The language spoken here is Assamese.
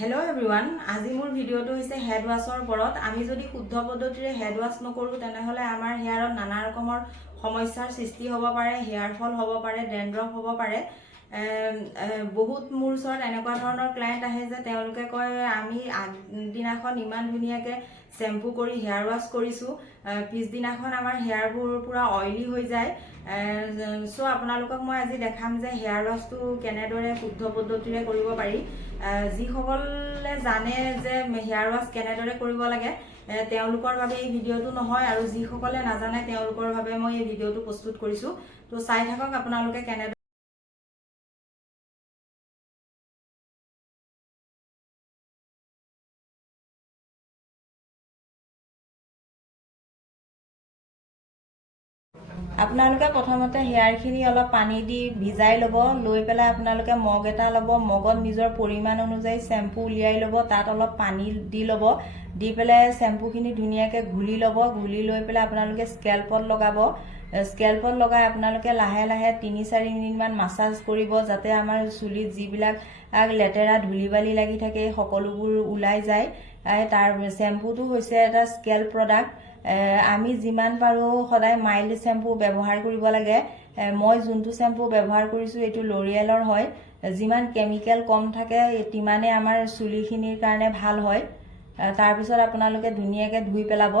हेलो एवरीवन আজি মোৰ ভিডিওটো হৈছে হেড ওয়াশৰ ওপৰত আমি যদি শুদ্ধ পদ্ধতিৰে হেড ওয়াশ নকৰো তেনেহলে আমাৰ হেয়াৰত নানা ৰকমৰ সমস্যাৰ সৃষ্টি হ'ব পাৰে হেয়াৰ ফল হ'ব পাৰে ড্যান্ড্ৰফ হ'ব পাৰে বহুত মোৰ ওচৰত এনেকুৱা ধৰণৰ ক্লায়েন্ট আহে যে তেওঁলোকে কয় আমি আগদিনাখন ইমান ধুনিয়াকে শ্যাম্পু কৰি হেয়াৰ ওয়াশ কৰিছো পিছদিনাখন আমাৰ হেয়াৰবোৰ পুৰা অইলি হৈ যায় সো আপোনালোকক মই আজি দেখাম যে হেয়াৰ ওয়াশটো কেনেদৰে শুদ্ধ পদ্ধতিৰে কৰিব পাৰি যি সকলে জানে যে হেয়াৰ ওয়াশ কেনেদৰে কৰিব লাগে তেওঁলোকৰ বাবে এই ভিডিওটো নহয় আৰু যি সকলে নাজানে তেওঁলোকৰ বাবে মই এই ভিডিওটো প্ৰস্তুত কৰিছো তো চাই থাকক আপোনালোকে কেনেদৰে আপোনালোকে প্ৰথমতে হেয়াৰখিনি অলপ পানী দি ভিজাই ল'ব লৈ পেলাই আপোনালোকে মগ এটা ল'ব মগত নিজৰ পৰিমাণ অনুযায়ী শ্যাম্পু উলিয়াই ল'ব তাত অলপ পানী দি ল'ব দি পেলাই শ্যাম্পুখিনি ধুনীয়াকৈ ঘুলি ল'ব ঘুলি লৈ পেলাই আপোনালোকে স্কেল্পত লগাব স্কেল্পত লগাই আপোনালোকে লাহে লাহে 3-4 মিনিটমান মাসাজ কৰিব যাতে আমাৰ চুলিত যিবিলাক লেতেৰা ধুলিবালি লাগি থাকে সকলোবোৰ ওলাই যায় তাৰ শ্যাম্পুটো হৈছে এটা স্কেল্প প্ৰডাক্ট আমি যিমান পাৰো সদায় মাইল্ড শ্যাম্পু ব্যৱহাৰ কৰিব লাগে মই যোনটো শ্যাম্পু ব্যৱহাৰ কৰিছো এটো লৰিয়েলৰ হয় যিমান কেমিক্যাল কম থাকে তিমানে আমাৰ চুলিখিনিৰ কাৰণে ভাল হয় তাৰ পিছত আপোনালোকে ধুনীয়াকৈ ধুই পেলাব